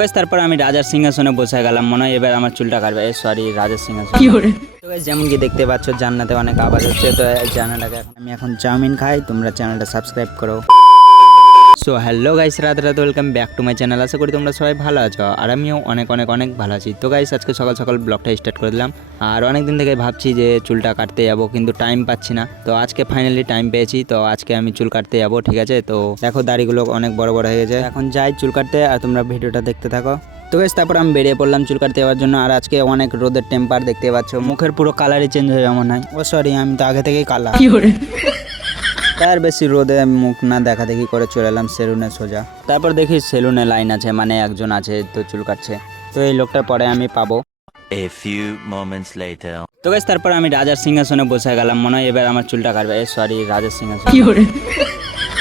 Guys তারপর আমি রাজার সিংহাসনে বসে গেলাম, মনে হয় এবার আমার চুলটা কাটবে। সরি, রাজার সিংহাসন। তো গাইস যেমন কি দেখতে পাচ্ছ জান্নাতে অনেক আওয়াজ হচ্ছে, তো জান্নাটাকে আমি এখন চাউমিন খাই, তোমরা চ্যানেলটা সাবস্ক্রাইব করো। সো হ্যালো গাইস, রাতে welcome back to my channel. আশা করি তোমরা সবাই ভালো আছো আর আমিও অনেক অনেক অনেক ভালো আছি। তো গাইস আজকে সকাল সকাল ব্লগটা স্টার্ট করে দিলাম। আর অনেক দিন থেকে ভাবছি যে চুলটা কাটতে যাবো, কিন্তু টাইম পাচ্ছি না। তো আজকে ফাইনালি টাইম পেয়েছি, তো আজকে আমি চুল কাটতে যাবো। ঠিক আছে, তো দেখো দাড়িগুলো অনেক বড় বড় হয়ে গেছে, এখন যাই চুল কাটতে আর তোমরা ভিডিওটা দেখতে থাকো। তো গাইস তারপর আমি বেরিয়ে পড়লাম চুল কাটতে যাওয়ার জন্য। আর আজকে অনেক রোদের টেম্পার দেখতে পাচ্ছ, মুখের পুরো কালারই চেঞ্জ হয়ে যাওয়া মনে হয়। ও সরি, আমি তো আগে থেকেই কালা। তার বেশি রোদে মুখ না দেখা দেখি করে চলে এলাম সেলুনে সোজা। তারপর দেখি সেলুনে লাইন আছে, মানে একজন আছে তো চুল কাটছে। তো এই লোকটার পরে আমি পাবো। A few moments later. তো গাইস তারপর আমি রাজার সিংহাসনে বসে গেলাম, মনে হয় এবার আমার চুলটা কাটবে। সরি, রাজার সিংহাসন।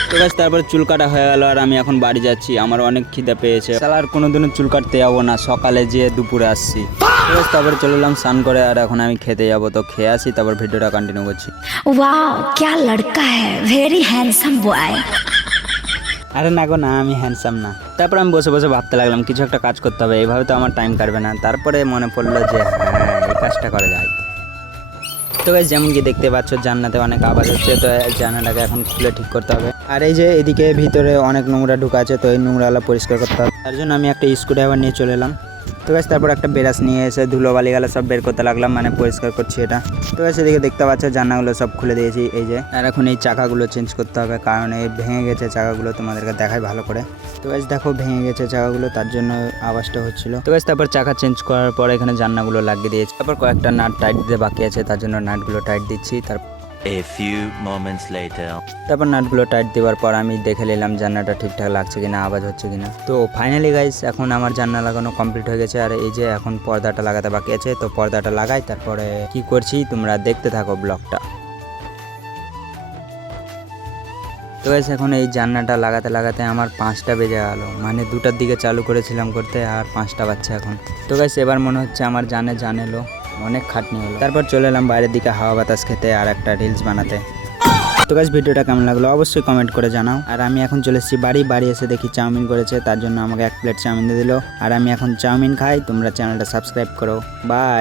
তো গাইস তারপর চুল কাটা হয়ে গেল আর আমি এখন বাড়ি যাচ্ছি। আমার অনেক খিদে পেয়েছে, আর কোনোদিনও চুল কাটতে যাবো না, সকালে যেয়ে দুপুরে আসছি। তো গাইস তারপর চলে এলাম স্নান করে আর এখন আমি খেতে যাবো। তো খেয়ে আসি, তারপর ভিডিওটা কন্টিনিউ করছি। वाह क्या लड़का है, वेरी हैंडसम बॉय। আরে না গো না, আমি হ্যান্ডসাম না। তারপর আমি বসে বসে ভাবতে লাগলাম কিছু একটা কাজ করতে হবে, এইভাবে তো আমার টাইম কাটবে না। তারপরে মনে পড়লো যে হ্যাঁ, এই কাজটা করা যায়। তো গাইস যেমন কি দেখতে পাচ্ছ জান্নাতে অনেক আওয়াজ হচ্ছে, তো জান্নাটাকে এখন খুলে ঠিক করতে হবে। আর এই যে এদিকে ভিতরে অনেক নোংরা ঢুকা আছে, তো এই নোংরাগুলো পরিষ্কার করতে হবে। তার জন্য আমি একটা স্ক্রুড্রাইভার নিয়ে চলে এলাম। তো গাইস তারপর একটা ব্রাশ নিয়ে এসে ধুলো বালি গেলে সব বের করতে লাগলাম, মানে পরিষ্কার করছি এটা। তো গাইস এদিকে দেখতে পাচ্ছ জানলাগুলো সব খুলে দিয়েছি এই যে। আর এখন এই চাকাগুলো চেঞ্জ করতে হবে, কারণ এই ভেঙে গেছে চাকাগুলো, তোমাদেরকে দেখাই ভালো করে। তো গাইস দেখো ভেঙে গেছে চাকাগুলো, তার জন্য আওয়াজটা হচ্ছিল। তো গাইস তারপর চাকা চেঞ্জ করার পর এখানে জানলাগুলো লাগিয়ে দিয়েছি। তারপর কয়েকটা নাট টাইট দিতে বাকি আছে, তার জন্য নাটগুলো টাইট দিচ্ছি। A few moments later. তারপর নাটগুলো টাইট দেওয়ার পর আমি দেখে নিলাম জানলাটা ঠিকঠাক লাগছে কিনা, আওয়াজ হচ্ছে কিনা। তো ফাইনালি গাইস এখন আমার জানলা লাগানো কমপ্লিট হয়ে গেছে। আর এই যে এখন পর্দাটা লাগাতে বাকি আছে, তো পর্দাটা লাগাই, তারপরে কি করছি তোমরা দেখতে থাকো ব্লগটা। তো গাইস এখন এই জানলাটা লাগাতে লাগাতে আমার 5টা বেজে গেল, মানে 2টার দিকে চালু করেছিলাম করতে আর 5টা বাজছে এখন। তো গাইস এবার মনে হচ্ছে আমার জান এলো, অনেক খাটনি হলো। তারপর চলে এলাম বাইরের দিকে হাওয়া বাতাস খেতে আর একটা রিলস বানাতে। তো গাইস ভিডিওটা কেমন লাগলো অবশ্যই কমেন্ট করে জানাও। আর আমি এখন চলে এসেছি বাড়ি এসে দেখি চাউমিন করেছে, তার জন্য আমাকে 1 প্লেট চাউমিন দিয়ে দিল। আর আমি এখন চাউমিন খাই, তোমরা চ্যানেলটা সাবস্ক্রাইব করো। বাই।